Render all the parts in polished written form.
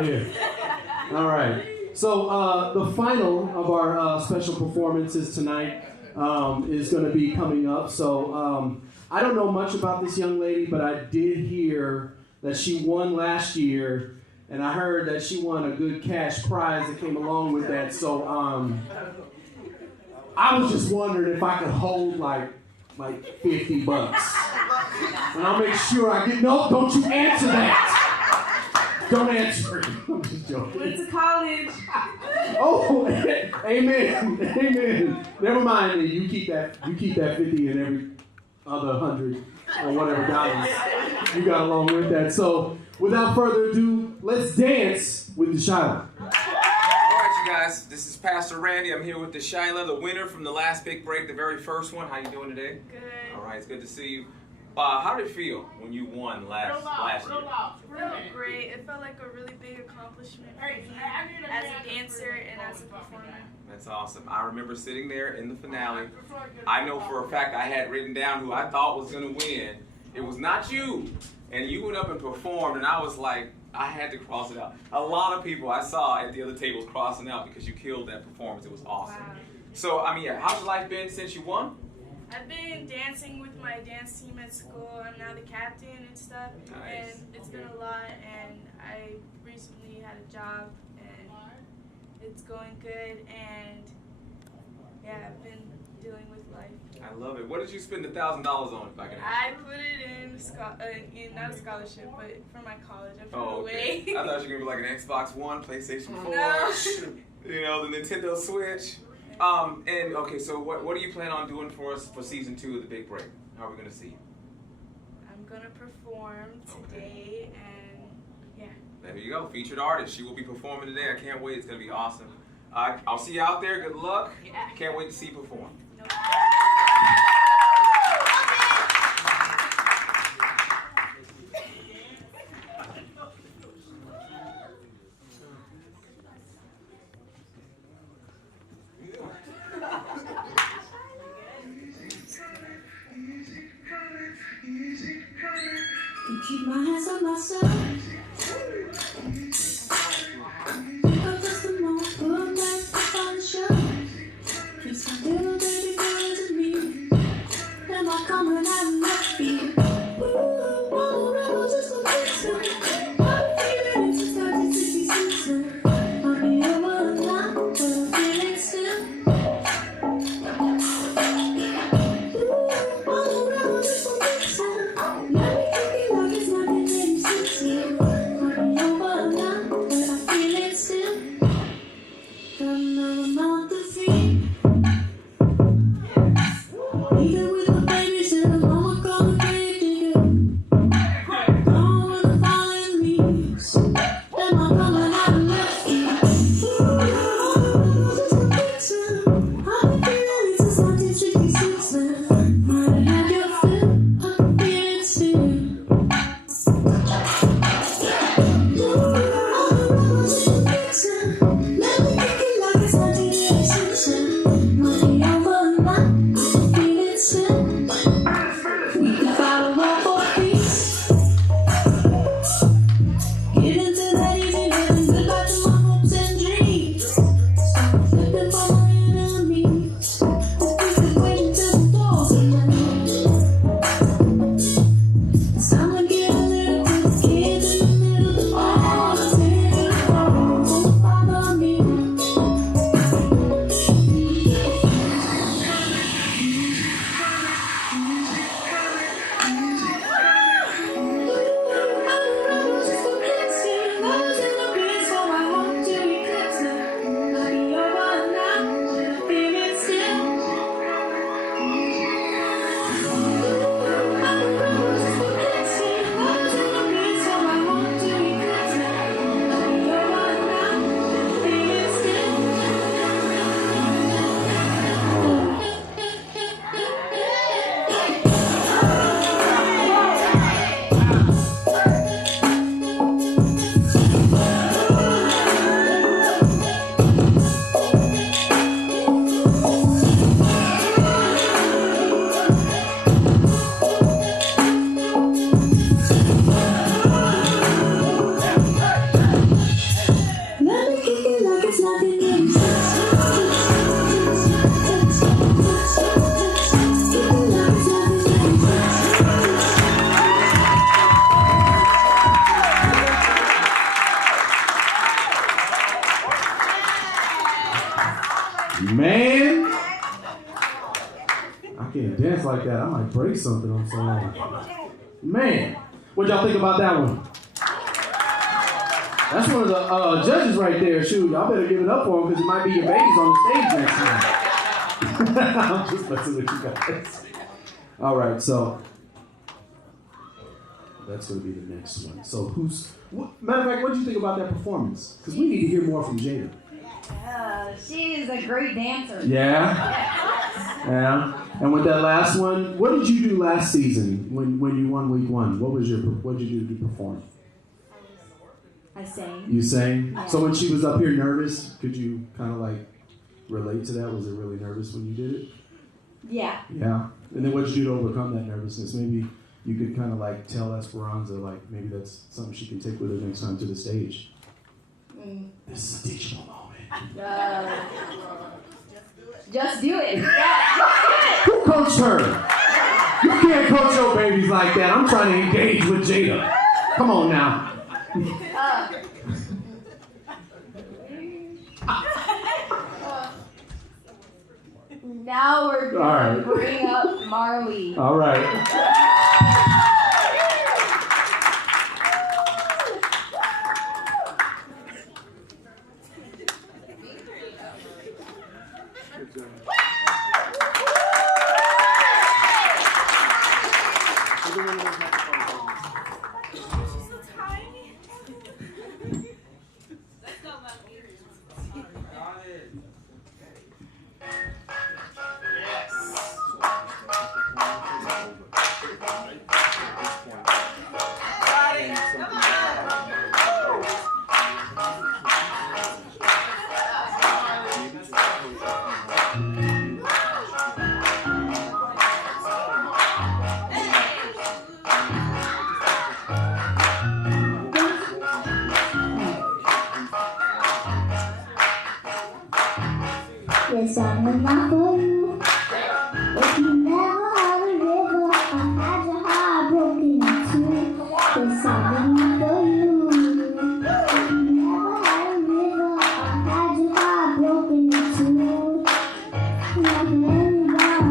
out of here. All right. So the final of our special performances tonight is going to be coming up. So I don't know much about this young lady, but I did hear that she won last year, and I heard that she won a good cash prize that came along with that. So I was just wondering if I could hold like $50. And I'll make sure I get, no, don't you answer that. Don't answer it. I'm just joking. Went to college. Oh, amen. Amen. Never mind. You keep that 50 and every other 100 or whatever dollars you got along with that. So without further ado, let's dance with Deshaila. You guys, this is Pastor Randy. I'm here with Deshaila, the winner from the last big break, the very first one. How you doing today? Good. All right, it's good to see you. How did it feel when you won last year? It felt great. It felt like a really big accomplishment for me as a dancer and as a performer. That's awesome. I remember sitting there in the finale. I know for a fact I had written down who I thought was going to win. It was not you. And you went up and performed, and I was like, I had to cross it out. A lot of people I saw at the other tables crossing out because you killed that performance. It was awesome. Wow. So, I mean, how's your life been since you won? I've been dancing with my dance team at school. I'm now the captain and stuff. Nice. And it's been a lot, and I recently had a job, and it's going good, and yeah, I've been dealing with life. I love it. What did you spend $1,000 on, if I can ask? I put it in not a scholarship, but for my college. I put it away. I thought you were going to be like an Xbox One, PlayStation 4, No. you know, the Nintendo Switch. And okay, so what do you plan on doing for us for season 2 of the Big Break? How are we going to see you? I'm going to perform today, and yeah. There you go, featured artist. She will be performing today. I can't wait. It's going to be awesome. I'll see you out there. Good luck. Yeah. Can't wait to see you perform. No. Keep my hands on myself. Pick up just a moment, put back up on the shelf. Just a little baby girl to me. Man, I can't dance like that. I might break something on so long. Man, what y'all think about that one? That's one of the judges right there. Shoot, y'all better give it up for him because it might be your babies on the stage next time. I'm just messing with you guys. All right, so that's going to be the next one. So matter of fact, what did you think about that performance? Because we need to hear more from Jada. She is a great dancer. Yeah? Yeah. And with that last one, what did you do last season when you won week one? What did you do to perform? I sang. You sang? Yeah. So when she was up here nervous, could you kind of like relate to that? Was it really nervous when you did it? Yeah. Yeah. And then what did you do to overcome that nervousness? Maybe you could kind of like tell Esperanza, like maybe that's something she can take with her next time to the stage. This is a teachable moment. Just do it. Yeah. Who coached her? You can't coach your babies like that. I'm trying to engage with Jada. Come on now. Now we're going to bring up Marley. All right. Yes, I'm not for you. If you never had a river, I had your heart broken in two. Yes, I'm not for you. If you never had a river, I had your heart broken in two. Not for anybody.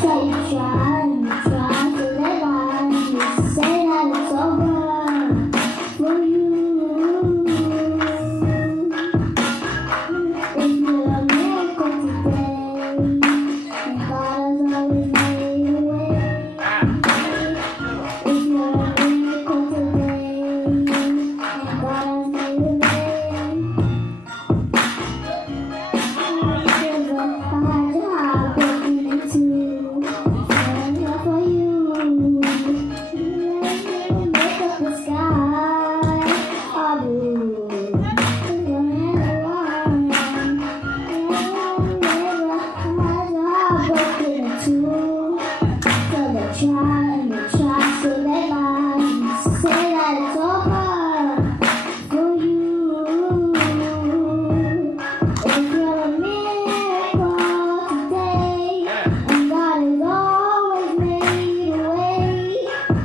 So you try to live on. You say that it's over. For you, if you're a miracle today, and God has always made a way. If you're a miracle today, and God has made a way. I had your heart broken in two, and not for you. Make up the sky.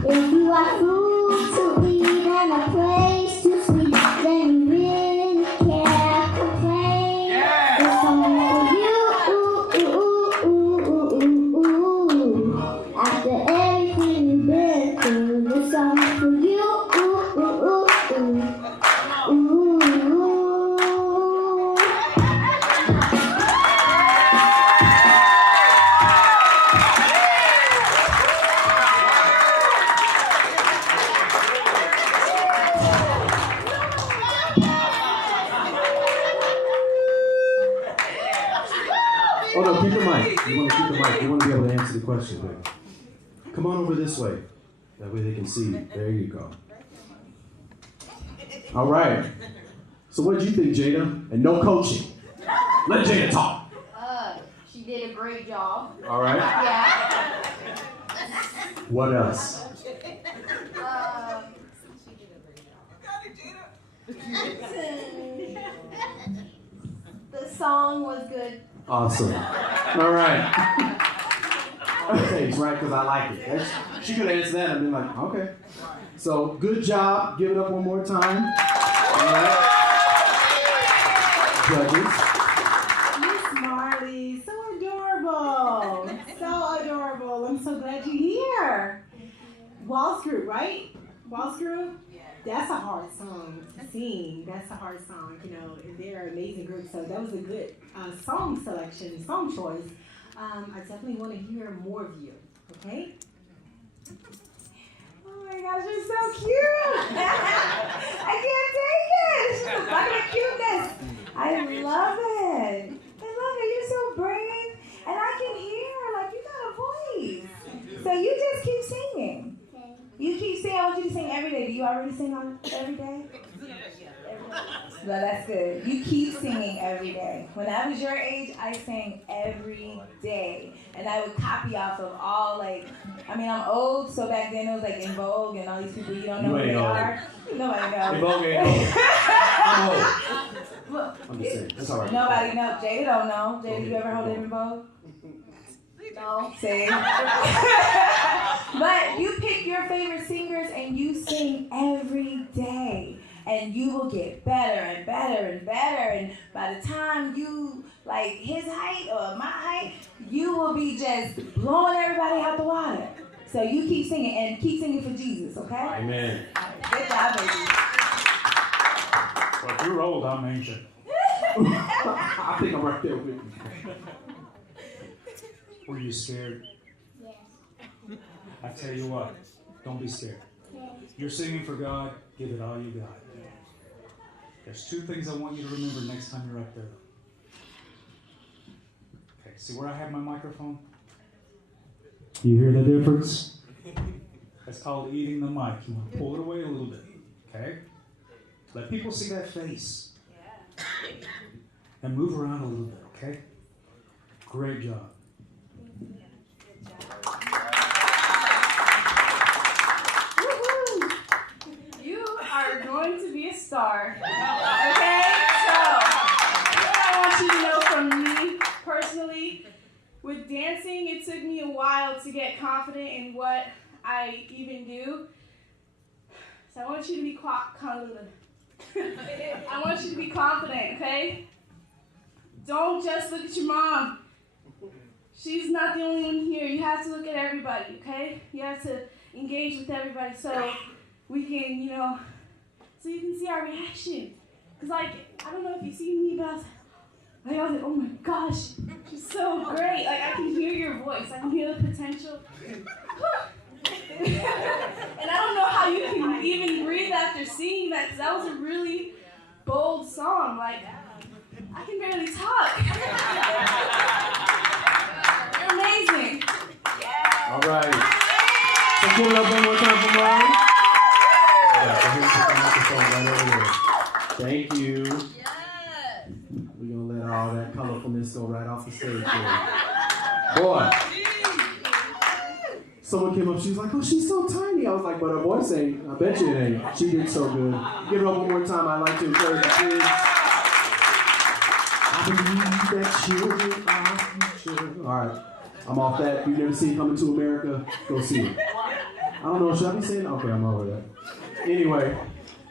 If you are food to eat and a place to sleep, then you really can't complain. It's something for you. After everything you've been through, there's something for you. Oh no, keep the mic. You want to keep the mic. You want to be able to answer the question, baby. Come on over this way. That way they can see you. There you go. All right. So what did you think, Jada? And no coaching. Let Jada talk. She did a great job. All right. Yeah. What else? The song was good. Awesome. All right. Okay, it's right because I like it. She could have answered that and been like, okay. So good job. Give it up one more time. All right. Judges. Miss Marley, so adorable. So adorable. I'm so glad you're here. Waltz Group, right? Waltz Group? That's a hard song to sing. That's a hard song, you know, and they're an amazing group. So that was a good song selection, song choice. I definitely want to hear more of you, okay? Oh my gosh, you're so cute! I can't take it! Look at the cuteness! I love it! I love it, you're so brave! And I can hear, like, you got a voice! So you just keep singing. You keep singing. I want you to sing every day. Do you already sing on every day? No, that's good. You keep singing every day. When I was your age, I sang every day. And I would copy off of all, like, I mean, I'm old, so back then it was like In Vogue and all these people, you don't know who they are. Nobody knows. In Vogue ain't old. I'm old. I'm just saying. That's all right. Nobody knows. Jada don't know. Jada, you ever hold it in Vogue? No. See? But you pick your favorite singers and you sing every day. And you will get better and better and better. And by the time you, like his height or my height, you will be just blowing everybody out the water. So you keep singing and keep singing for Jesus, okay? Amen. Good job, baby. Well, if you're old, I'm ancient. I think I'm right there with you. Were you scared? Yes. I tell you what, don't be scared. You're singing for God, give it all you got. There's two things I want you to remember next time you're up there. Okay, see where I have my microphone? You hear the difference? That's called eating the mic. You want to pull it away a little bit, okay? Let people see that face. And move around a little bit, okay? Great job. You are going to be a star. Okay? So, what I want you to know from me personally, with dancing, it took me a while to get confident in what I even do. So I want you to be confident. I want you to be confident, okay? Don't just look at your mom. She's not the only one here. You have to look at everybody, okay? You have to engage with everybody so we can, so you can see our reaction. Because, like, I don't know if you see me, but I was like, oh my gosh, she's so great. Like, I can hear your voice. I can hear the potential. And I don't know how you can even breathe after singing that, because that was a really bold song. Like, I can barely talk. You're amazing. All right. So give it up one more time for Ryan. Yeah, so here's the microphone right over there. Thank you. We're going to let all that colorfulness go right off the stage here. Boy. Someone came up, she was like, oh, she's so tiny. I was like, but her voice ain't. I bet you it ain't. She did so good. Give it up one more time. I'd like to encourage the kids. I believe that children are future. All right. I'm off that. If you've never seen Coming to America, go see it. I don't know, should I be saying? Okay, I'm over that. Anyway,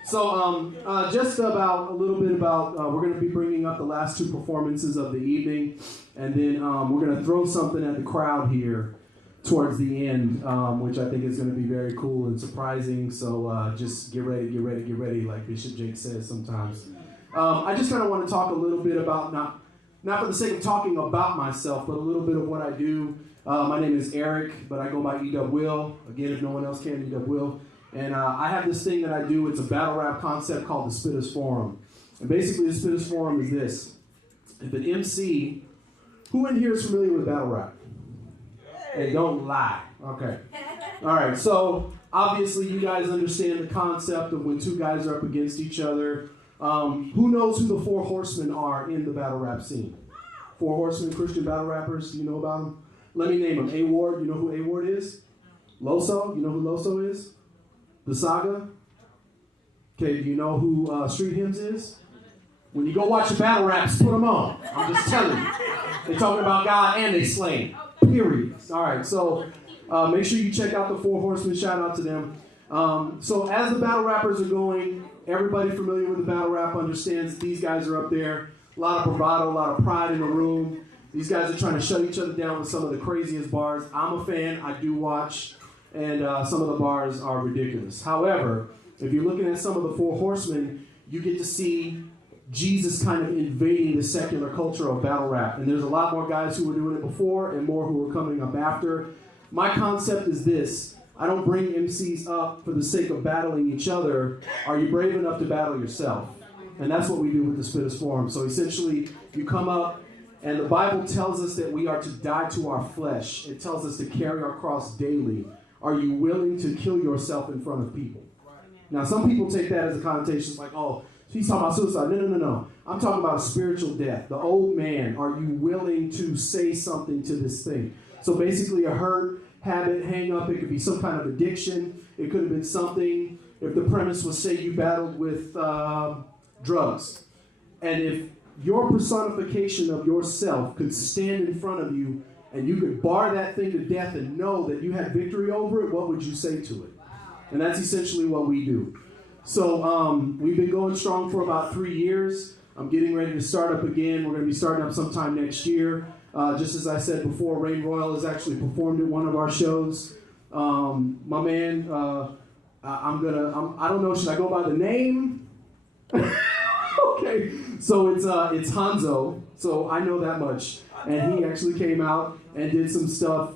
so just about a little bit about, we're going to be bringing up the last two performances of the evening, and then we're going to throw something at the crowd here towards the end, which I think is going to be very cool and surprising. So just get ready, like Bishop Jake says sometimes. I just kind of want to talk a little bit about, not for the sake of talking about myself, but a little bit of what I do. My name is Eric, but I go by E-Dub Will. Again, if no one else can, E-Dub Will. And I have this thing that I do. It's a battle rap concept called the Spitters Forum. And basically, the Spitters Forum is this. If an MC, who in here is familiar with battle rap? Hey, don't lie. Okay. All right. So obviously, you guys understand the concept of when two guys are up against each other. Who knows who the Four Horsemen are in the battle rap scene? Four Horsemen, Christian battle rappers. Do you know about them? Let me name them. A-Ward. You know who A-Ward is? Loso. You know who Loso is? The Saga. Okay. Do you know who Street Hymns is? When you go watch the battle raps, put them on. I'm just telling you. They're talking about God and they slain. Period. All right, so make sure you check out the Four Horsemen. Shout out to them. So as the battle rappers are going, everybody familiar with the battle rap understands these guys are up there. A lot of bravado, a lot of pride in the room. These guys are trying to shut each other down with some of the craziest bars. I'm a fan. I do watch. And some of the bars are ridiculous. However, if you're looking at some of the Four Horsemen, you get to see Jesus kind of invading the secular culture of battle rap. And there's a lot more guys who were doing it before and more who are coming up after. My concept is this. I don't bring MCs up for the sake of battling each other. Are you brave enough to battle yourself? And that's what we do with the Spitters Forum. So essentially, you come up, and the Bible tells us that we are to die to our flesh. It tells us to carry our cross daily. Are you willing to kill yourself in front of people? Now, some people take that as a connotation, like, oh, he's talking about suicide. No. I'm talking about a spiritual death. The old man, are you willing to say something to this thing? So basically a hurt, habit, hang up, it could be some kind of addiction. It could have been something, if the premise was, say, you battled with drugs. And if your personification of yourself could stand in front of you and you could bar that thing to death and know that you had victory over it, what would you say to it? And that's essentially what we do. So we've been going strong for about 3 years. I'm getting ready to start up again. We're going to be starting up sometime next year. Just as I said before, Rain Royal has actually performed at one of our shows. My man, I don't know, should I go by the name? Okay, so it's Hanzo, so I know that much. And he actually came out and did some stuff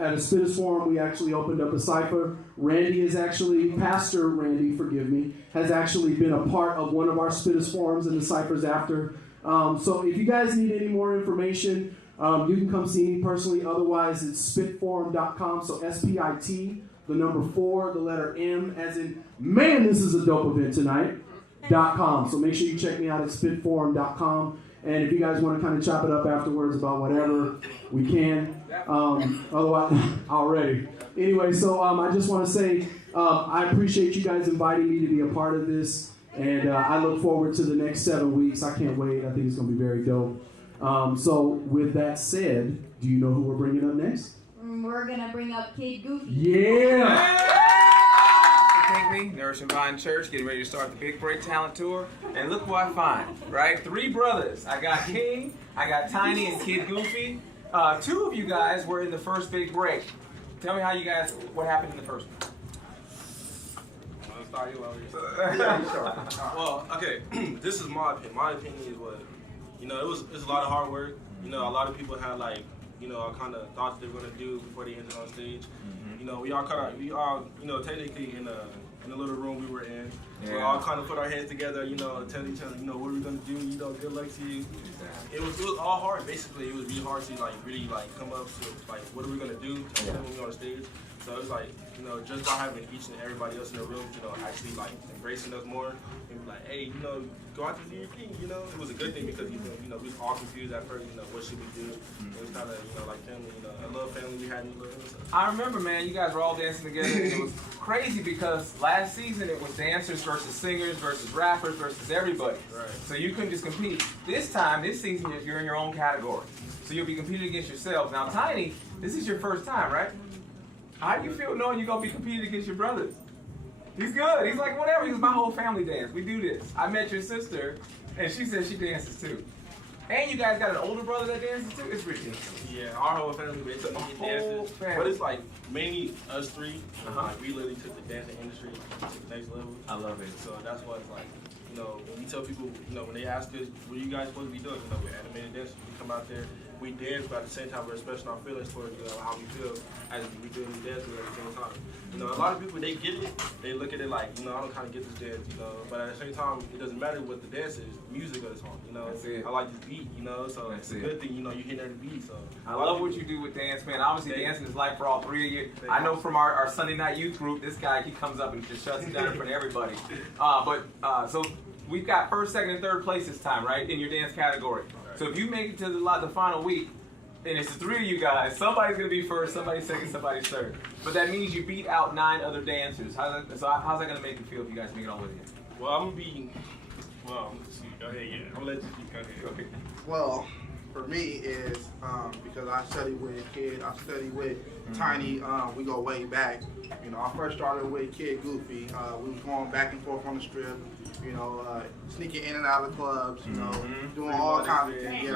at a Spitters Forum. We actually opened up a cipher. Randy is actually, Pastor Randy, forgive me, has actually been a part of one of our Spitters Forums and the ciphers after. So if you guys need any more information, you can come see me personally. Otherwise, it's spitforum.com. So SPIT, the number 4, the letter M, as in, man, this is a dope event tonight. .com. So make sure you check me out at spitforum.com. And if you guys want to kind of chop it up afterwards about whatever, we can. Otherwise, already. Anyway, so I just want to say I appreciate you guys inviting me to be a part of this. And I look forward to the next 7 weeks. I can't wait. I think it's going to be very dope. So with that said, do you know who we're bringing up next? We're going to bring up Kid Goofy. Yeah! Nourishing Vine Church, getting ready to start the Big Break Talent Tour. And look who I find, right? 3 brothers. I got King, I got Tiny, and Kid Goofy. 2 of you guys were in the first Big Break. Tell me what happened in the first one. Well, okay, this is my opinion. My opinion is what, it's a lot of hard work. A lot of people had kind of thoughts they were gonna do before they entered on stage. We all technically in a little room we were in. Yeah. We all kind of put our heads together, tell each other, what we're gonna do, good luck to you. It was all hard, basically. It was really hard to really come up to what are we gonna do when we're on stage. So it's just by having each and everybody else in the room, actually embracing us more and be like, hey, go out to do your thing, It was a good thing because we was all confused at first, what should we do? It was kind of like family, a little family we had in the little. I remember, man, you guys were all dancing together. And it was crazy because last season it was dancers versus singers versus rappers versus everybody. Right. So you couldn't just compete. This season, you're in your own category. So you'll be competing against yourselves. Now, Tiny, this is your first time, right? How do you feel knowing you're going to be competing against your brothers? He's good. He's like, whatever. He's my whole family dance. We do this. I met your sister, and she says she dances too. And you guys got an older brother that dances too? It's ridiculous. Yeah, our whole family, we took dances. But it's mainly us 3. We literally took the dancing industry to the next level. I love it. So that's what it's like. When we tell people, when they ask us, what are you guys supposed to be doing? We're animated dancers. We come out there, we dance, but at the same time, we're expressing our feelings for how we feel as we doing these dances at the same time. A lot of people, they get it. They look at it like, I don't kind of get this dance, But at the same time, it doesn't matter what the dance is. Music of the song, I like this beat, So it's a good thing, you hitting every beat. So I love what you do with dance, man. Obviously, dancing is life for all 3 of you. I know from our Sunday night youth group, this guy, he comes up and just shuts it down in front of everybody. So we've got 1st, 2nd, and 3rd place this time, right, in your dance category. So if you make it to the final week, and it's the 3 of you guys, somebody's going to be 1st, somebody's 2nd, somebody's 3rd. But that means you beat out 9 other dancers. How's that going to make you feel if you guys make it all with you? Well, I'm going to be... Well, let's see. Go ahead, yeah. I'm going to let you speak. Go ahead. Well, for me is because I studied with Kid, I studied with Tiny. We go way back. You know, I first started with Kid Goofy. We was going back and forth on the strip. You know, sneaking in and out of clubs. You know, doing all kinds of things.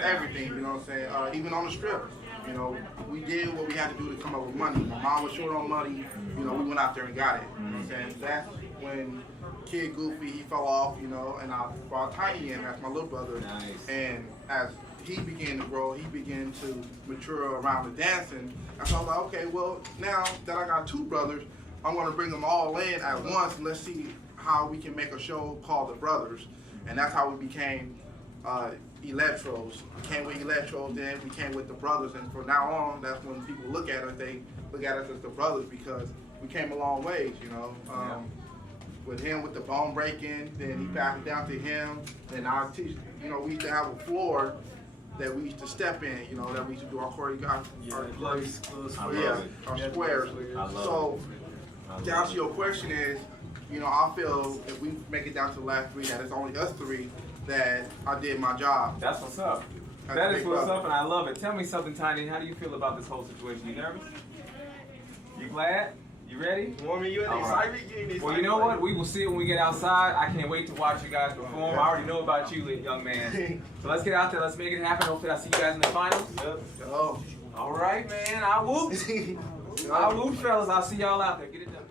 Everything. You know what I'm saying? Even on the strip. You know, we did what we had to do to come up with money. My mom was short on money. You know, we went out there and got it. You know what I'm saying? That's when Kid Goofy, he fell off, you know, and I brought Tiny in as my little brother. Nice. And as he began to grow, he began to mature around the dancing. And so I was like, okay, well, now that I got two brothers, I'm going to bring them all in at once and let's see how we can make a show called The Brothers. And that's how we became Electros. We came with Electros, then we came with The Brothers. And from now on, that's when people look at us, they look at us as The Brothers because we came a long ways, you know. With him with the bone breaking, then he passed it down to him. Then I teach, you know, we used to have a floor that we used to step in, you know, that we used to do our choreography, our squares. So, to answer your question is, you know, I feel if we make it down to the last three, that it's only us three, that I did my job. That's what's up. That is what's up, and I love it. Tell me something, Tiny. How do you feel about this whole situation? You nervous? You glad? You ready? You excited? Well, you know what? We will see it when we get outside. I can't wait to watch you guys perform. I already know about you, young man. So let's get out there. Let's make it happen. Hopefully I'll see you guys in the finals. Oh. All right, man. I whoop. I whoop, fellas. I'll see y'all out there. Get it done.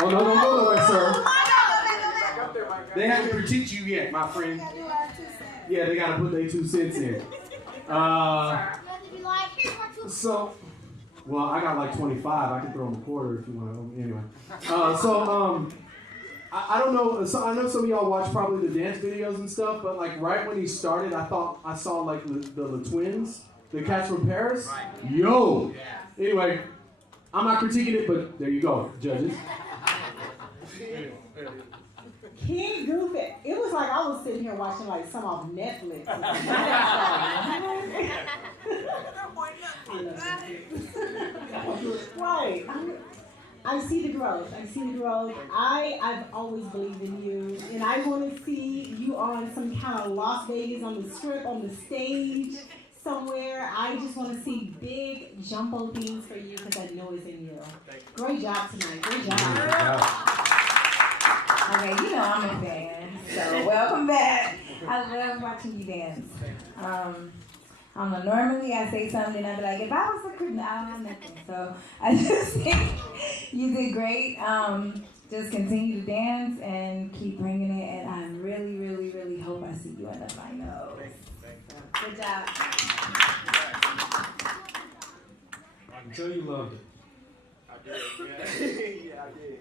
Oh, no, don't go nowhere, sir. They haven't critiqued you yet, my friend. Yeah, they gotta put their 2 cents in. So, well, I got like 25. I can throw them a quarter if you want. Anyway. I don't know. So I know some of y'all watch probably the dance videos and stuff, but like right when he started, I thought I saw like the twins, the cats from Paris. Yo. Anyway, I'm not critiquing it, but there you go, judges. King Goofy. It was like I was sitting here watching like some off Netflix. Right. I see the growth. I've always believed in you, and I want to see you on some kind of Las Vegas, on the strip, on the stage somewhere. I just want to see big jumbo things for you because I know it's in you. Great job tonight. Great job. Okay, you know I'm a fan, so welcome back. I love watching you dance. I don't know, normally I say something and I be like, if I was a critic, I don't know nothing. So I just think you did great. Just continue to dance and keep bringing it, and I really, really, really hope I see you in the finals. Good job. I can tell you loved it. I did. Yeah, I did.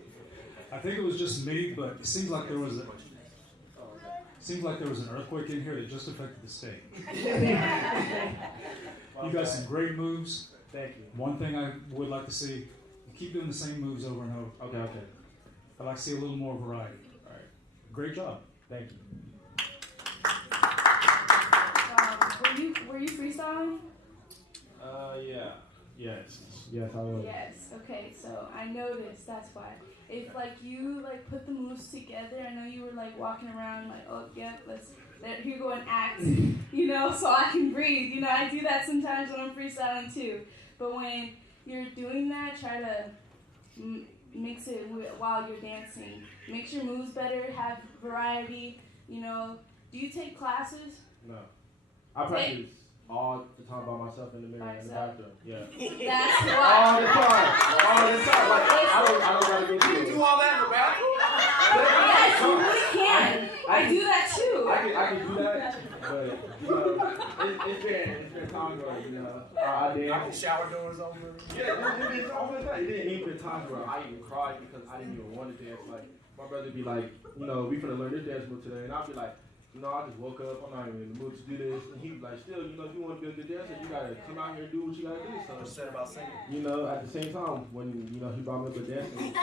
I think it was just me, but it seems like there was an earthquake in here that just affected the stage. You got some great moves. Thank you. One thing I would like to see, you keep doing the same moves over and over. Okay. I'd like to see a little more variety. All right. Great job. Thank you. Were you freestyling? Yeah. Yes, I was. Yes. Okay. So I noticed. That's why. If like you like put the moves together, I know you were like walking around like, oh yeah, here you go and act, so I can breathe. I do that sometimes when I'm freestyling too. But when you're doing that, try to mix it while you're dancing. Makes your moves better. Have variety. Do you take classes? No, I practice all the time by myself in the mirror in the bathroom. Yeah. That's why. All the time. Like, I don't gotta go through it. You do all that in the bathroom? Yes, you really can. I do that too. I can do that, but it's been time where I did. I can shower doors open. Yeah, it's always that. It didn't even been times where I even cried because I didn't even want to dance. Like my brother would be like, we finna learn this dance move today, and I'd be like, I just woke up, I'm not even in the mood to do this. And he'd be like, still, if you want to be a good dancer, you gotta come out here and do what you gotta do. So What's said about singing? at the same time, when he brought me up to dancing,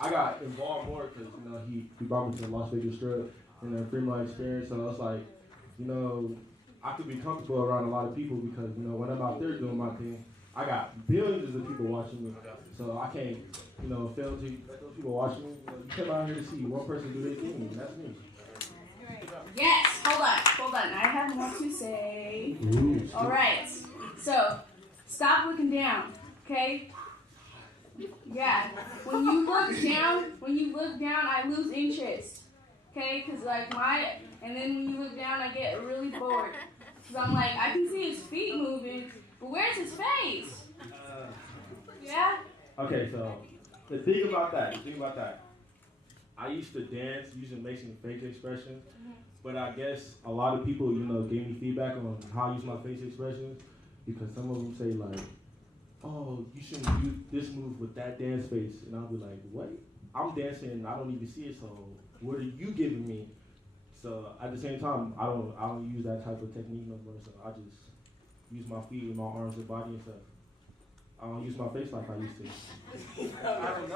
I got involved more because he brought me to the Las Vegas Strip and then Fremont experience. So I was like, I could be comfortable around a lot of people because when I'm out there doing my thing, I got billions of people watching me. So I can't fail to let those people watch me. You come out here to see one person do their thing, and that's me. Yes, hold on. I have more to say. All right. So, stop looking down, okay? Yeah. When you look down, I lose interest, okay? And then when you look down, I get really bored. Because I'm like, I can see his feet moving, but where's his face? Yeah? Okay, so the thing about that, I used to dance using making facial expressions, but I guess a lot of people, gave me feedback on how I use my facial expressions because some of them say like, oh, you shouldn't use this move with that dance face, and I'll be like, what? I'm dancing and I don't even see it, so what are you giving me? So at the same time, I don't use that type of technique no more, so I just use my feet and my arms and body and stuff. I don't use my face like I used to.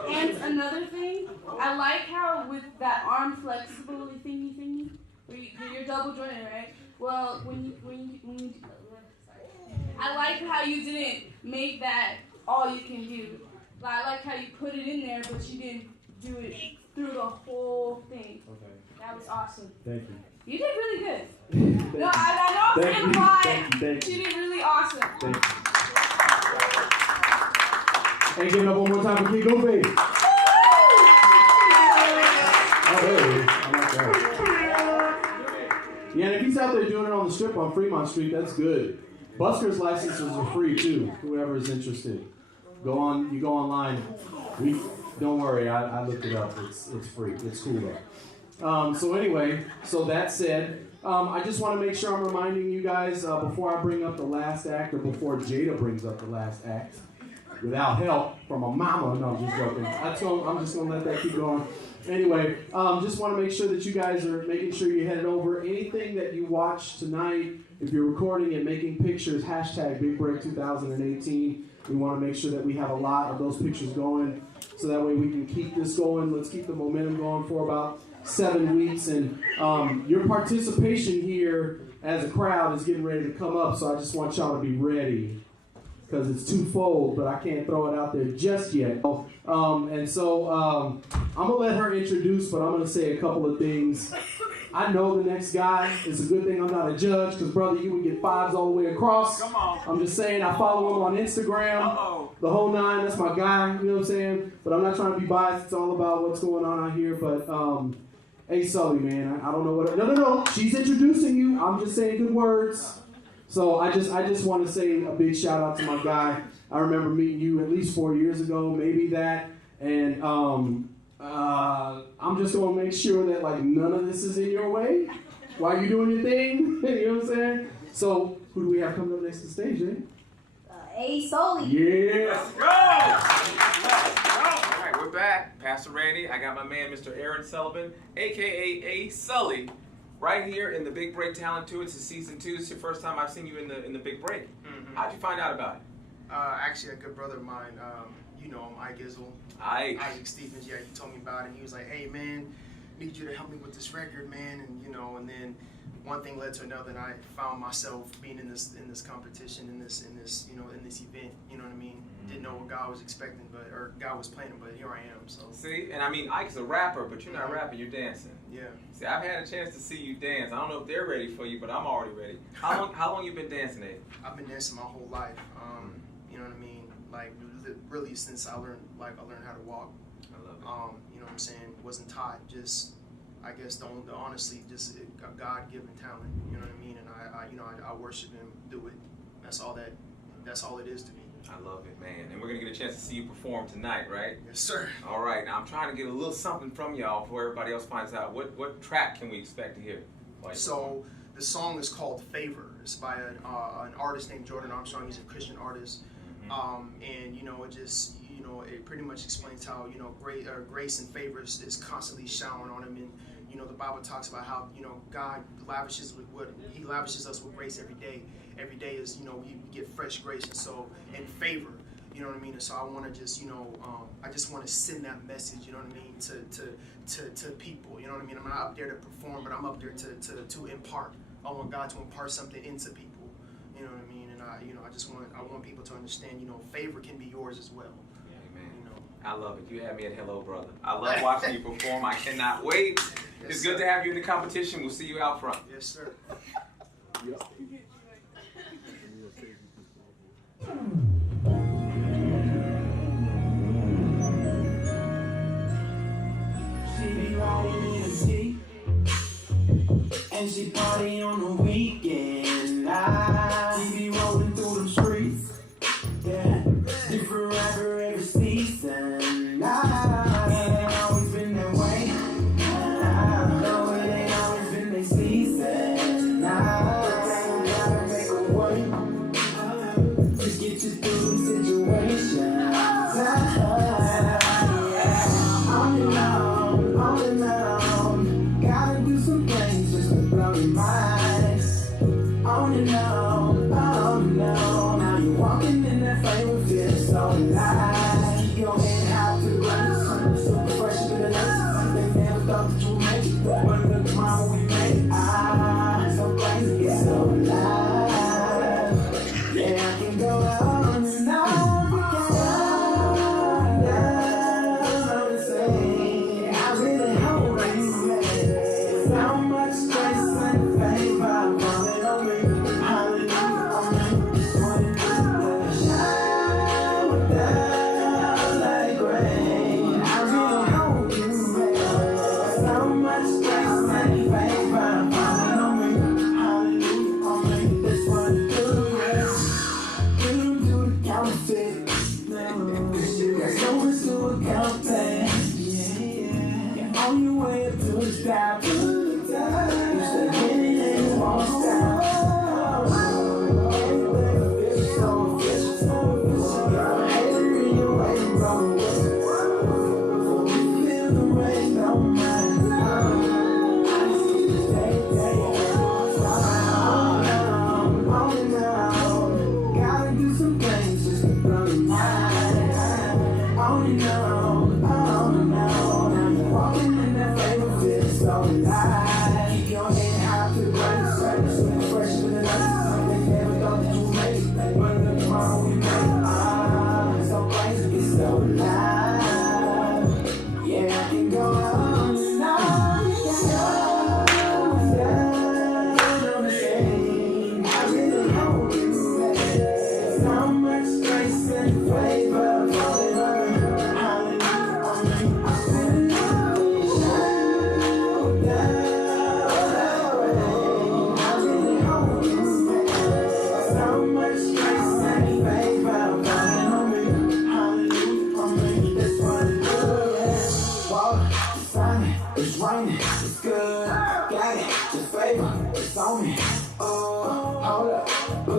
And another thing, I like how with that arm flexibility thingy, where you're double jointed, right? Well, when you you didn't make that all you can do. I like how you put it in there, but you didn't do it through the whole thing. Okay. That was awesome. Thank you. You did really good. No, I know I'm saying quiet. Thank You did really awesome. Thank you. Hey, give it up one more time for Kid Goofy. Oh, there it is. I like that. Yeah, and if he's out there doing it on the strip on Fremont Street, that's good. Buskers licenses are free too. Whoever is interested, you go online. Don't worry, I looked it up. It's free. It's cool though. So anyway, so that said, I just want to make sure I'm reminding you guys before I bring up the last act, or before Jada brings up the last act, without help from a mama. No, I'm just joking. I'm just gonna let that keep going. Anyway, just want to make sure that you guys are making sure you head over anything that you watch tonight. If you're recording and making pictures, hashtag Big Break 2018. We want to make sure that we have a lot of those pictures going, so that way we can keep this going. Let's keep the momentum going for about 7 weeks. And your participation here as a crowd is getting ready to come up, so I just want y'all to be ready, because it's twofold, but I can't throw it out there just yet. And so I'm going to let her introduce, but I'm going to say a couple of things. I know the next guy. It's a good thing I'm not a judge, because, brother, you would get fives all the way across. Come on. I'm just saying, I follow him on Instagram. The whole nine, that's my guy, you know what I'm saying? But I'm not trying to be biased. It's all about what's going on out here. But, hey, Sully, man, I don't know what... No. She's introducing you. I'm just saying good words. So I just want to say a big shout out to my guy. I remember meeting you at least 4 years ago, maybe that. And I'm just going to make sure that like none of this is in your way while you're doing your thing. You know what I'm saying? So who do we have coming up next to the stage, eh? A. Sully. Yeah. Let's go! All right, we're back. Pastor Randy, I got my man, Mr. Aaron Sullivan, a.k.a. A. Sully, right here in the Big Break Talent Tour. It's season 2. It's your first time I've seen you in the Big Break. Mm-hmm. How'd you find out about it? Actually, a good brother of mine, you know him, Ike Izzle. Isaac Stevens, yeah, he told me about it. He was like, hey, man, need you to help me with this record, man. And, you know, and then one thing led to another, and I found myself being in this competition, in this event, you know what I mean? Mm-hmm. Didn't know what God was expecting, or God was planning, but here I am, so. See, and I mean, Ike's a rapper, but you're not rapping, you're dancing. Yeah. See, I've had a chance to see you dance. I don't know if they're ready for you, but I'm already ready. How long you been dancing, Ed? I've been dancing my whole life. You know what I mean? Like really since I learned how to walk. I love it. You know what I'm saying? Wasn't taught. Just I guess honestly just a God-given talent. You know what I mean? And I worship Him through it. That's all it is to me. I love it, man. And we're gonna get a chance to see you perform tonight, right? Yes, sir. All right. Now I'm trying to get a little something from y'all before everybody else finds out. What track can we expect to hear? So the song is called Favor. It's by an artist named Jordan Armstrong. He's a Christian artist. And it pretty much explains how grace and favor is constantly showering on him, and the Bible talks about how God lavishes us with grace every day. Every day is we get fresh grace, and favor. You know what I mean? And so I want to just I just want to send that message. You know what I mean to people. You know what I mean? I'm not up there to perform, but I'm up there to impart. I want God to impart something into people. You know what I mean? And I want people to understand, favor can be yours as well. Yeah, amen. I love it. You had me at hello, brother. I love watching you perform. I cannot wait. Yes, it's good to have you in the competition. We'll see you out front. Yes, sir. Yep. She be riding in the city, and she party on the weekend. She be rolling through them streets, yeah. Different rapper every season. It ain't always been that way. No, it ain't always been that season.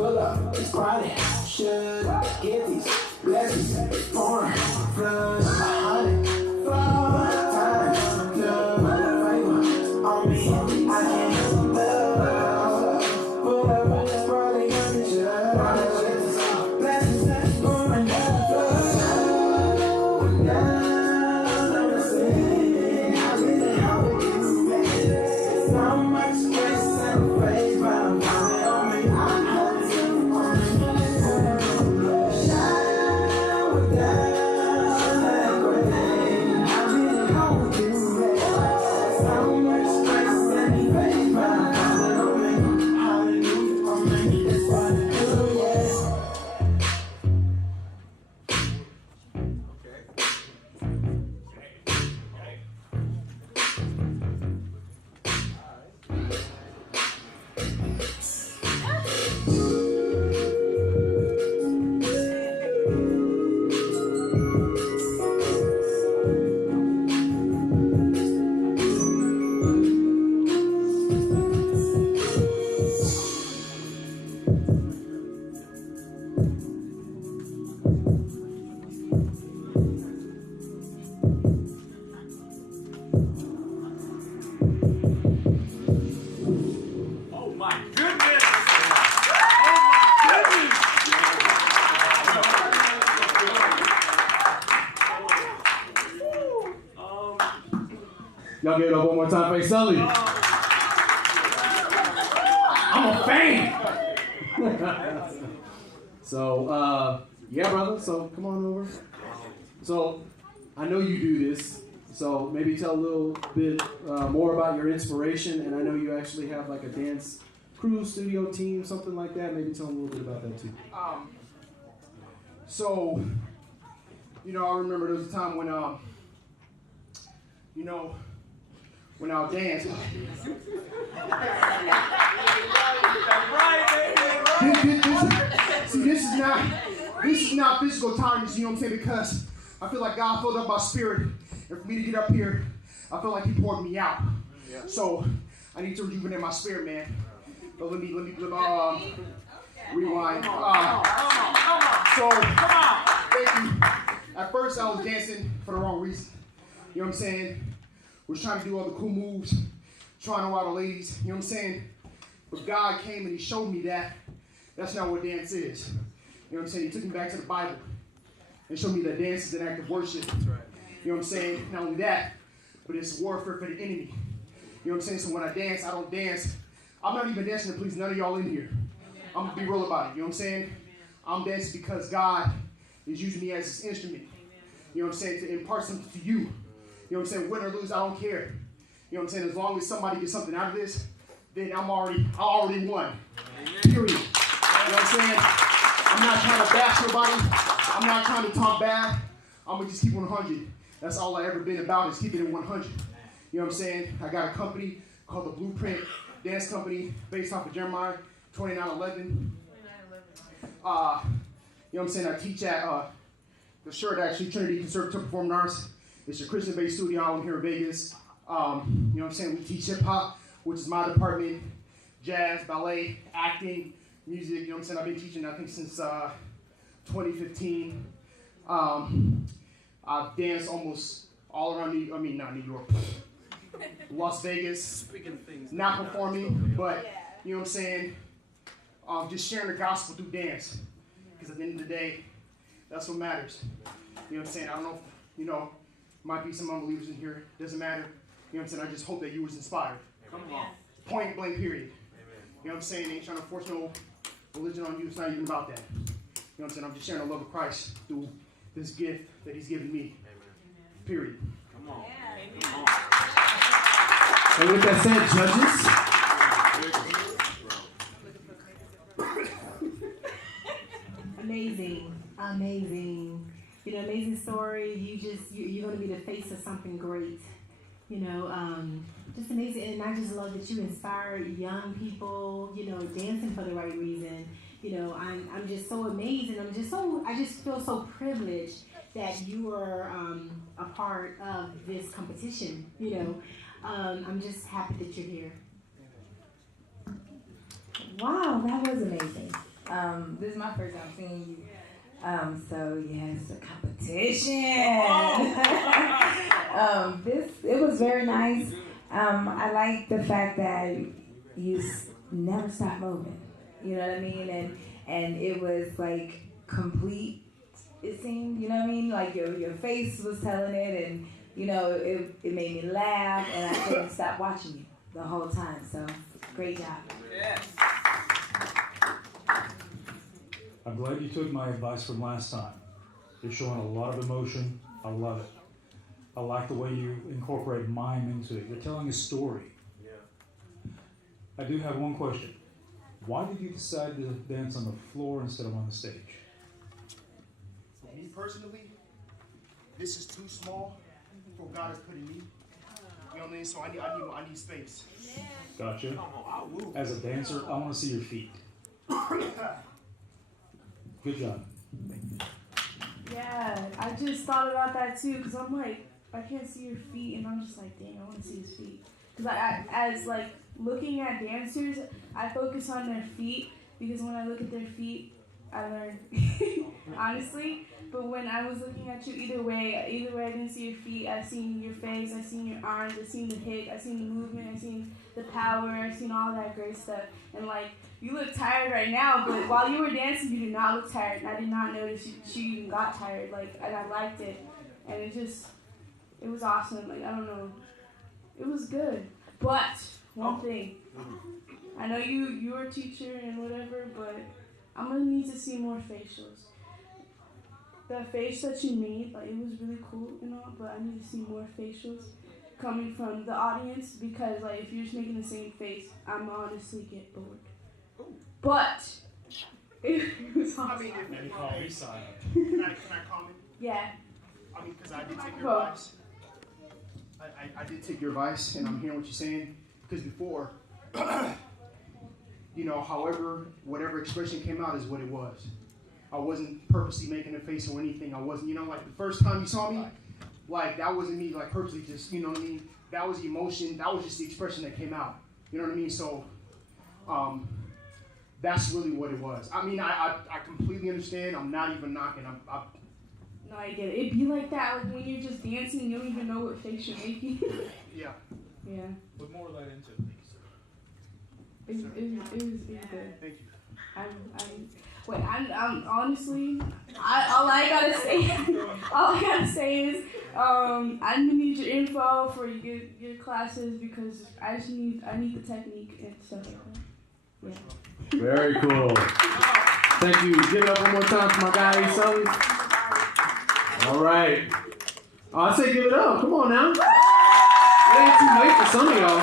Pull up, it's Friday. Should get these blessings. Pouring, flood, 100, flood, time, love, favor on me. I can't love. Pull up, it's Friday. Should blessings, pouring, flood, down on the scene. I really hope you make it. So much grace and favor on me. Y'all give it up one more time for Sully. I'm a fan. So, yeah, brother. So come on over. So I know you do this. So maybe tell a little bit more about your inspiration. And I know you actually have like a dance crew, studio team, something like that. Maybe tell them a little bit about that too. So, I remember there was a time when, when I would dance. This is not physical tiredness, you know what I'm saying? Because I feel like God filled up my spirit, and for me to get up here, I feel like He poured me out. Yeah. So I need to rejuvenate my spirit, man. But let me rewind. So thank you. At first, I was dancing for the wrong reason. You know what I'm saying? Was trying to do all the cool moves, trying to wow the ladies, you know what I'm saying? But God came and He showed me that that's not what dance is. You know what I'm saying? He took me back to the Bible and showed me that dance is an act of worship. That's right. You know what I'm saying? Not only that, but it's warfare for the enemy. You know what I'm saying? So when I dance, I don't dance. I'm not even dancing to please none of y'all in here. I'm going to be real about it. You know what I'm saying? I'm dancing because God is using me as His instrument. You know what I'm saying? To impart something to you. You know what I'm saying? Win or lose, I don't care. You know what I'm saying? As long as somebody gets something out of this, then I already won. Period. You know what I'm saying? I'm not trying to bash nobody. I'm not trying to talk bad. I'm going to just keep 100. That's all I ever been about, is keeping it 100. You know what I'm saying? I got a company called the Blueprint Dance Company based off of Jeremiah 29:11. You know what I'm saying? I teach at the shirt, actually, Trinity Conservatory Performing Arts. It's a Christian-based studio out here in Vegas. You know what I'm saying? We teach hip-hop, which is my department, jazz, ballet, acting, music. You know what I'm saying? I've been teaching, I think, since 2015. I've danced almost all around not New York, Las Vegas. Speaking of things, not performing, but, you know what I'm saying? Just sharing the gospel through dance. Because at the end of the day, that's what matters. You know what I'm saying? I don't know if, might be some unbelievers in here. Doesn't matter. You know what I'm saying? I just hope that you was inspired. Come on. Point blank, period. Amen. You know what I'm saying? Ain't trying to force no religion on you. It's not even about that. You know what I'm saying? I'm just sharing the love of Christ through this gift that He's given me. Amen. Period. Come on. Yeah. Come on. And with that said, judges. Amazing. Amazing story. You're going to be the face of something great. Just amazing. And I just love that you inspire young people, dancing for the right reason. I'm just so amazed, and I just feel so privileged that you are a part of this competition. I'm just happy that you're here. Wow, that was amazing. This is my first time seeing you. So yeah, it's a competition. It was very nice. I like the fact that you never stop moving. You know what I mean? And it was like complete. It seemed, you know what I mean? Like your face was telling it, and you know it made me laugh, and I couldn't stop watching you the whole time. So great job. Yes. I'm glad you took my advice from last time. You're showing a lot of emotion. I love it. I like the way you incorporate mime into it. You're telling a story. Yeah. I do have one question. Why did you decide to dance on the floor instead of on the stage? For me personally, this is too small for what God has put in me. You know what I mean? So I need space. Gotcha. As a dancer, I want to see your feet. Good job. Yeah, I just thought about that too, because I'm like, I can't see your feet, and I'm just like, dang, I want to see his feet. Because as like looking at dancers, I focus on their feet, because when I look at their feet, I learn, honestly. But when I was looking at you, either way, I didn't see your feet. I seen your face, I seen your arms, I seen the hip, I seen the movement, I seen the power, I seen all that great stuff. And like, you look tired right now, but while you were dancing, you did not look tired. And I did not notice you even got tired. Like, and I liked it, and it was awesome. Like, I don't know, it was good. But one thing, I know you're a teacher and whatever, but I'm gonna need to see more facials. The face that you made, like, it was really cool and all, but I need to see more facials coming from the audience, because like if you're just making the same face, I'm honestly get bored. But it was awesome. I mean, And you call me silent. Can I comment? Yeah. I mean, because I did take your advice. I did take your advice, and I'm hearing what you're saying. Because before, you know, whatever expression came out is what it was. I wasn't purposely making a face or anything. I wasn't, you know, like the first time you saw me, like that wasn't me, like purposely just, you know what I mean? That was emotion. That was just the expression that came out. You know what I mean? So, that's really what it was. I mean, I completely understand. I'm not even knocking. No, I get it. It'd be like that, like when you're just dancing, you don't even know what face you're making. Yeah. Yeah. Put more of that into it. It was good. Thank you. I'm honestly, all I gotta say is, I'm gonna need your info for your classes, because I need the technique and stuff like that. Yeah. Very cool. Thank you. Give it up one more time for my guy, Sully. All right. Oh, I say give it up. Come on now. It ain't too late for some of y'all.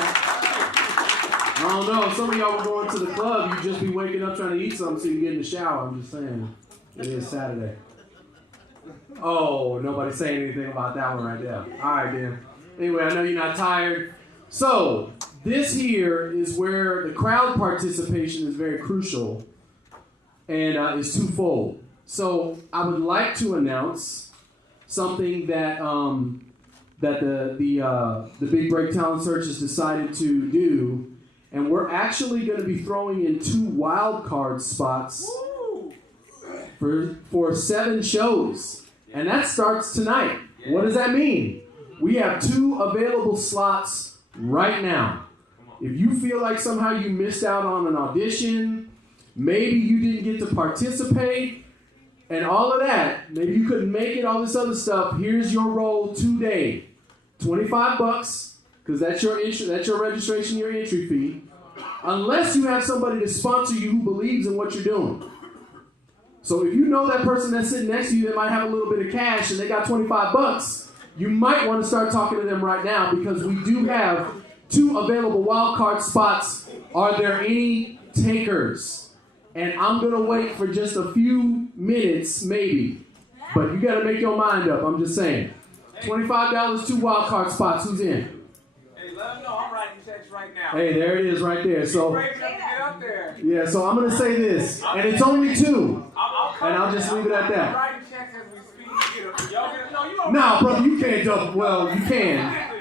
I don't know. If some of y'all were going to the club, you'd just be waking up trying to eat something so you can get in the shower. I'm just saying. It is Saturday. Oh, nobody's saying anything about that one right there. All right, then. Anyway, I know you're not tired. So, this here is where the crowd participation is very crucial, and is twofold. So, I would like to announce something that the Big Break Talent Search has decided to do, and we're actually going to be throwing in 2 wild card spots for 7 shows, and that starts tonight. What does that mean? We have 2 available slots right now. If you feel like somehow you missed out on an audition, maybe you didn't get to participate, and all of that, maybe you couldn't make it, all this other stuff, here's your role today. $25, because that's your registration, your entry fee. Unless you have somebody to sponsor you who believes in what you're doing. So if you know that person that's sitting next to you that might have a little bit of cash and they got $25, you might want to start talking to them right now, because we do have 2 available wild card spots. Are there any takers? And I'm going to wait for just a few minutes, maybe. But you got to make your mind up. I'm just saying. $25, 2 wild card spots. Who's in? Hey, let them know I'm writing checks right now. Hey, there it is right there. So, Break up to get up there. yeah, so I'm going to say this. And it's only 2. And I'll just leave it at I'm that. writing checks as we speak. Y'all get it? No, you don't. Nah, brother, you can't double. Well, you can.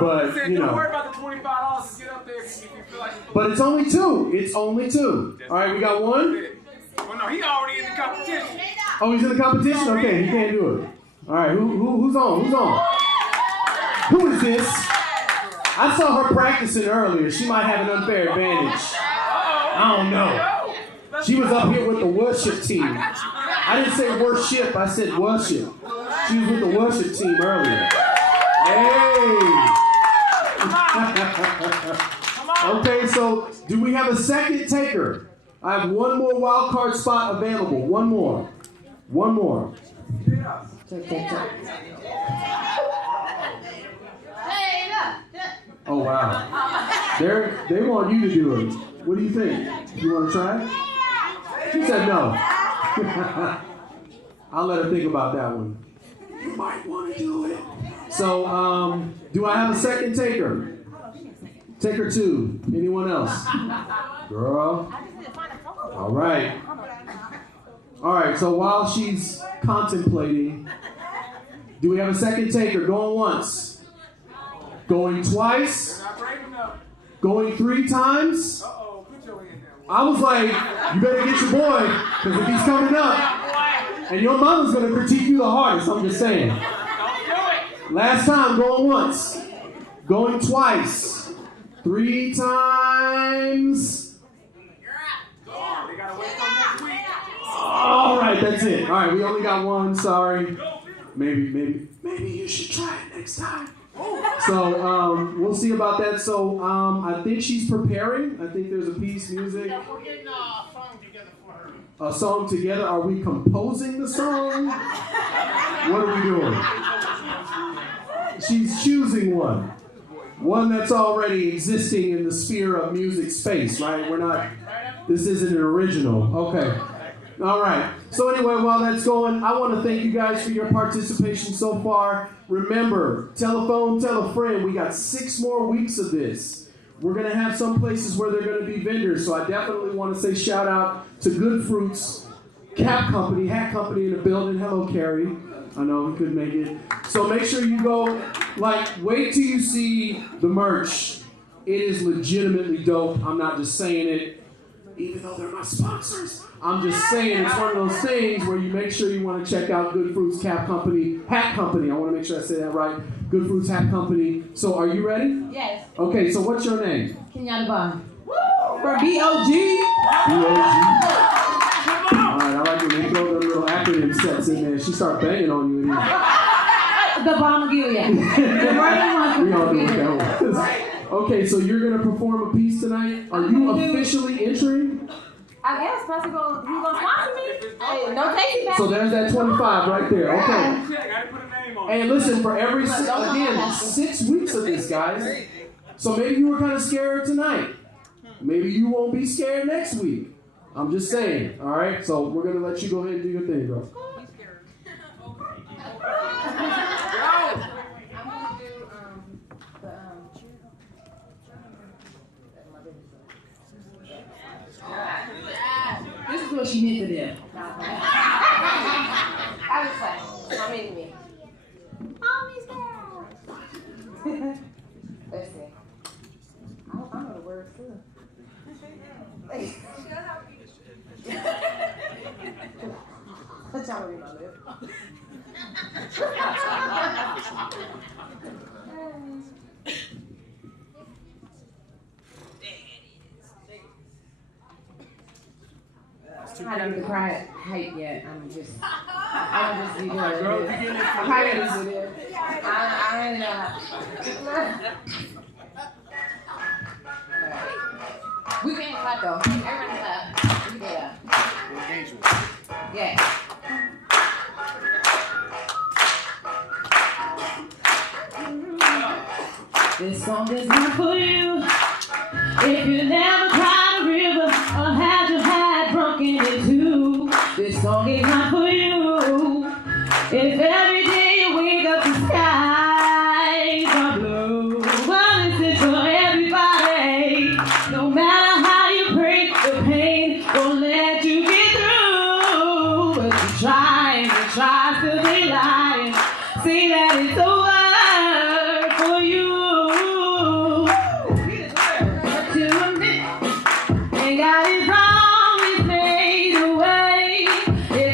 But, you Don't know. worry about the $25 to get up there if you feel like. But it's only 2. It's only 2. All right, we got 1. Oh, he's in the competition? Okay, he can't do it. All right, who's on? Who's on? Who is this? I saw her practicing earlier. She might have an unfair advantage. I don't know. She was up here with the worship team. I didn't say worship, I said worship. She was with the worship team earlier. Hey! Okay, so do we have a second taker? I have one more wild card spot available. One more. One more. Oh, wow. They want you to do it. What do you think? You want to try? She said no. I'll let her think about that one. You might want to do it. So, do I have a second taker? Taker 2. Anyone else? Girl. All right. All right, so while she's contemplating, do we have a second taker? Going once? Going twice? Going 3 times? I was like, you better get your boy, because if he's coming up, and your mama's going to critique you the hardest, I'm just saying. Last time, going once. Going twice. 3 times. All right, that's it. All right, we only got one. Sorry. Maybe you should try it next time. So we'll see about that. So I think she's preparing. I think there's a piece, music. Yeah, we're getting a song together for her. A song together. Are we composing the song? What are we doing? She's choosing one. One that's already existing in the sphere of music space, right? We're not. This isn't an original. Okay. All right. So anyway, while that's going, I want to thank you guys for your participation so far. Remember, tell a phone, tell a friend. We got 6 more weeks of this. We're going to have some places where they're going to be vendors. So I definitely want to say shout out to Good Fruits, Cap Company, Hat Company in the building. Hello, Carrie. I know we couldn't make it. So make sure you go, wait till you see the merch. It is legitimately dope. I'm not just saying it, even though they're my sponsors. I'm just saying it's one of those things where you make sure you want to check out Good Fruits Cap Company, Hat Company. I want to make sure I say that right. Good Fruits Hat Company. So are you ready? Yes. Okay, so what's your name? Kenyatta Bond. From B.O.G. B.O.G. All right, I like when they throw the little acronym sets in there. She start banging on you. The Bomb Gilead. We all know what that was. Okay, so you're going to perform a piece tonight. Are you officially entering? I guess possible. He's gonna sponsor me. Hey, no taking back. So there's that 25 right there. Okay. And listen, for every 6 weeks of this, guys. So maybe you were kind of scared tonight. Maybe you won't be scared next week. I'm just saying. All right. So we're gonna let you go ahead and do your thing, bro. This is what she meant to do. I was like, how many me? Mommy's there. Let's see. I know the words too. Let's try to read my lip. I didn't get the crowd hype yet. I'm just be doing it. I'm probably gonna do this. I know. We can't clap though. Everybody clap. Yeah. Engagement. Yeah. This song is not for you. If you never cried a river or had your head broken in two, this song is not for you. If every day you wake up the skies are blue, well, this is for everybody. No matter how you break, the pain won't let you get through. But you try and you try, still they lying. Say that it's over for you. To admit, and God is always made a way. It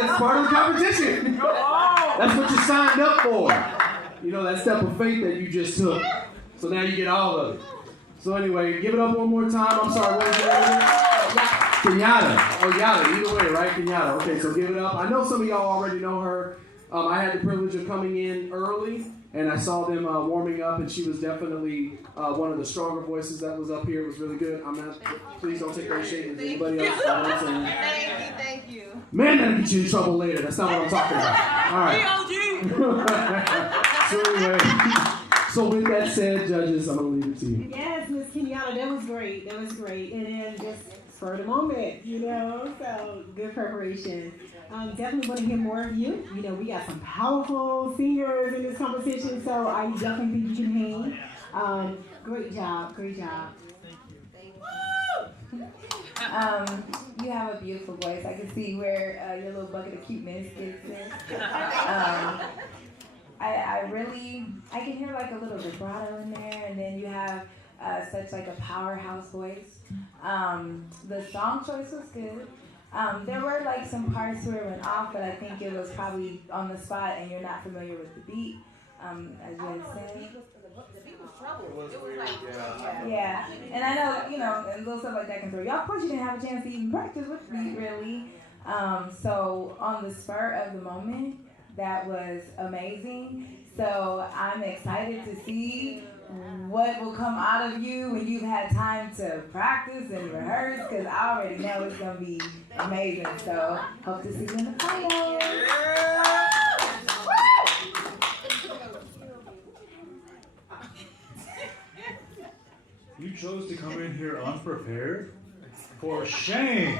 That's part of the competition. That's what you signed up for. You know, that step of faith that you just took. So now you get all of it. So anyway, give it up one more time. I'm sorry, what was your name? Kenyatta. Oh, Yada. Either way, right? Kenyatta. Okay, so give it up. I know some of y'all already know her. I had the privilege of coming in early, and I saw them warming up, and she was definitely one of the stronger voices that was up here. It was really good. I'm not. Please don't take that shade with anybody else. Thank you. Man, that'll get you in trouble later. That's not what I'm talking about. All right. So anyway, so with that said, judges, I'm going to leave it to you. Yes, Miss Kenyatta, that was great. That was great. And then just spur the moment, you know, so good preparation. Definitely want to hear more of you. You know, we got some powerful singers in this competition, so I definitely think you can hang. Great job, great job. You have a beautiful voice. I can see where your little bucket of cuteness is. I can hear like a little vibrato in there, and then you have such like a powerhouse voice. The song choice was good. There were like some parts where it went off, but I think it was probably on the spot and you're not familiar with the beat, as you had said. Yeah, and I know, you know, and little stuff like that can throw you off. Of course, you didn't have a chance to even practice with me, really. So on the spur of the moment, that was amazing. So I'm excited to see what will come out of you when you've had time to practice and rehearse, because I already know it's going to be amazing. So hope to see you in the final. You chose to come in here unprepared? For shame!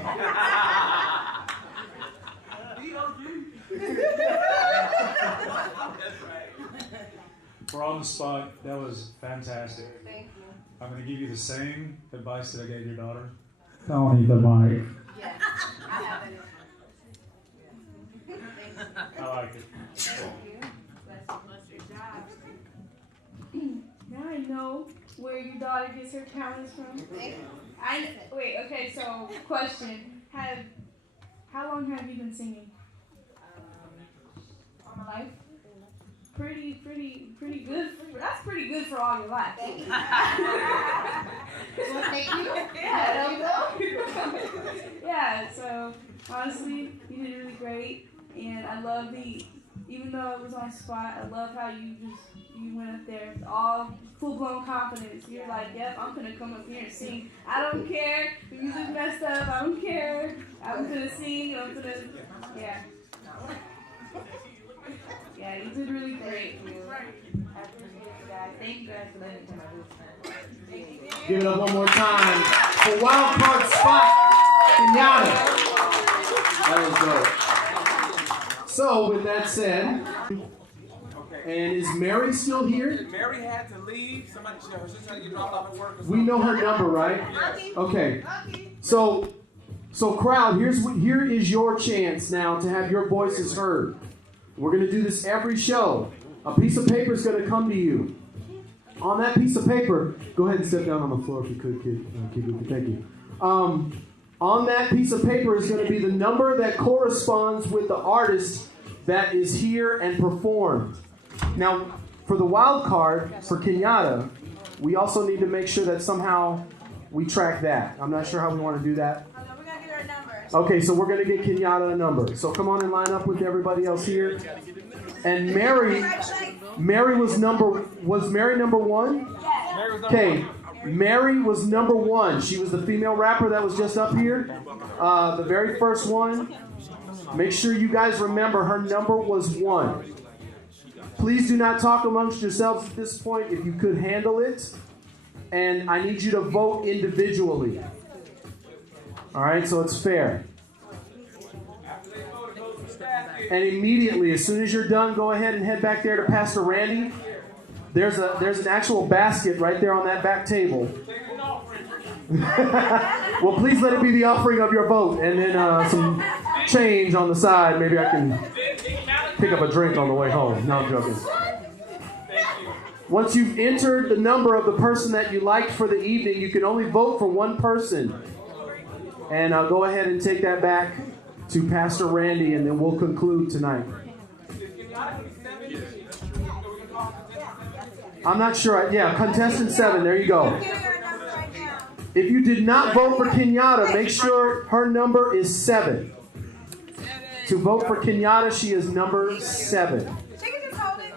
We're on the spot. That was fantastic. Thank you. I'm going to give you the same advice that I gave your daughter. Don't eat the mic. Yes, I have it. I like it. Now I know where your daughter gets her talents from. Okay, so question. How long have you been singing? All my life? Pretty good. That's pretty good for all your life. Thank you. Well, thank you. Yeah, so honestly, you did really great. And I love even though it was on spot, I love how you went up there with all full-blown confidence. You're like, yep, I'm gonna come up here and sing. I don't care. The music messed up. I don't care. I'm gonna sing. Yeah. Yeah, you did really great. I appreciate you guys. Thank you guys for letting me come out. Give it up one more time for wild card spot, Kenyatta. That was dope. So, with that said, and is Mary still here? Mary had to leave. Somebody, she's trying to get dropped off at work. We know her number, right? Yes. Okay. So crowd, here is your chance now to have your voices heard. We're going to do this every show. A piece of paper is going to come to you. On that piece of paper, go ahead and step down on the floor if you could, kid. Thank you. On that piece of paper is going to be the number that corresponds with the artist that is here and performed. Now, for the wild card, for Kenyatta, we also need to make sure that somehow we track that. I'm not sure how we want to do that. Oh, no, we're going to get her a number. Okay, so we're going to get Kenyatta a number. So come on and line up with everybody else here. And Mary was Mary number one? Yes. Okay, Mary was number one. She was the female rapper that was just up here. The very first one. Make sure you guys remember her number was 1. Please do not talk amongst yourselves at this point if you could handle it. And I need you to vote individually. All right, so it's fair. And immediately, as soon as you're done, go ahead and head back there to Pastor Randy. There's an actual basket right there on that back table. Well, please let it be the offering of your vote, and then some change on the side. Maybe I can pick up a drink on the way home. No, I'm joking. Once you've entered the number of the person that you liked for the evening, you can only vote for one person. And I'll go ahead and take that back. to Pastor Randy, and then we'll conclude tonight. I'm not sure. Yeah, contestant 7. There you go. If you did not vote for Kenyatta, make sure her number is 7. To vote for Kenyatta, she is number 7. She can just hold it.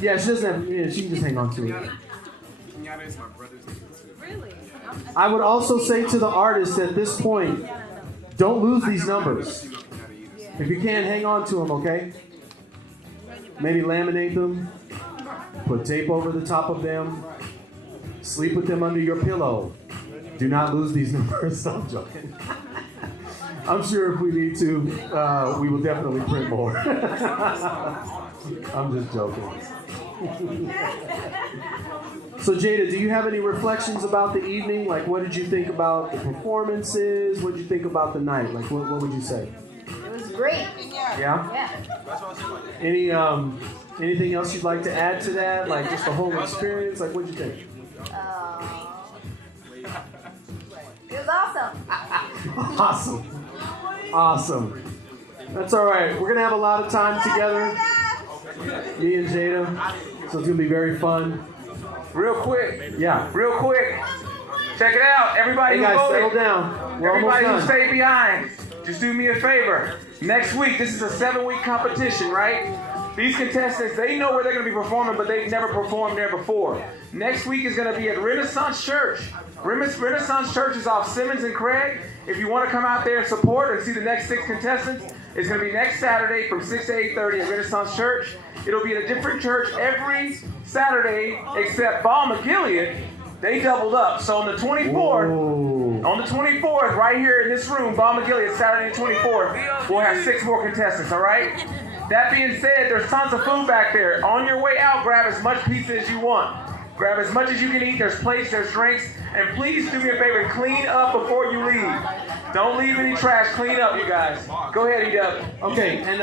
Yeah, she doesn't have. Yeah, she can just hang on to it. Kenyatta is my brother's name. Really? I would also say to the artists at this point, don't lose these numbers. If you can, hang on to them, okay? Maybe laminate them, put tape over the top of them, sleep with them under your pillow. Do not lose these numbers. I'm joking. I'm sure if we need to, we will definitely print more. I'm just joking. So Jada, do you have any reflections about the evening? Like, what did you think about the performances? What did you think about the night? Like, what would you say? It was great. Yeah? Any anything else you'd like to add to that? Like, just the whole experience? Like, what did you think? It was awesome. Awesome. That's all right. We're going to have a lot of time together, me and Jada. So it's going to be very fun. Real quick. Yeah. Real quick. Check it out. Everybody Hey guys, who voted. settle down. We're Everybody who almost done. stayed behind. Just do me a favor. Next week, this is a 7-week competition, right? These contestants, they know where they're going to be performing, but they've never performed there before. Next week is going to be at Renaissance Church. Renaissance Church is off Simmons and Craig. If you want to come out there and support and see the next 6 contestants, it's going to be next Saturday from 6 to 8:30 at Renaissance Church. It'll be at a different church every Saturday except Ball McGillian. They doubled up. So on the 24th, right here in this room, Ball McGillian, Saturday the 24th, we'll have 6 more contestants, all right? That being said, there's tons of food back there. On your way out, grab as much pizza as you want. Grab as much as you can eat. There's plates, there's drinks. And please do me a favor, clean up before you leave. Don't leave any trash. Clean up, you guys. Go ahead, E-Dub. Okay, and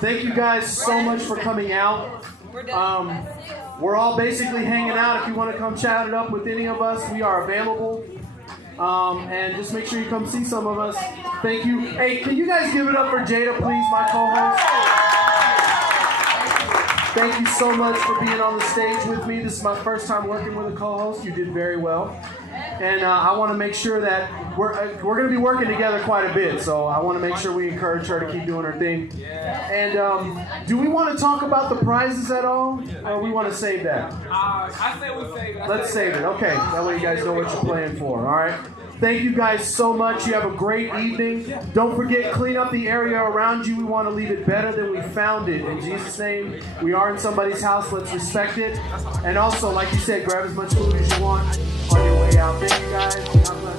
thank you guys so much for coming out. We're all basically hanging out. If you want to come chat it up with any of us, we are available. And just make sure you come see some of us. Thank you. Hey, can you guys give it up for Jada, please, my co-host? Thank you so much for being on the stage with me. This is my first time working with a co-host. You did very well. And I want to make sure that we're going to be working together quite a bit. So I want to make sure we encourage her to keep doing her thing. And do we want to talk about the prizes at all? Or we want to save that? I say we save it. Let's save it. Okay. That way you guys know what you're playing for. All right. Thank you guys so much. You have a great evening. Don't forget, clean up the area around you. We want to leave it better than we found it. In Jesus' name, we are in somebody's house. Let's respect it. And also, like you said, grab as much food as you want on your way out. Thank you guys. God bless.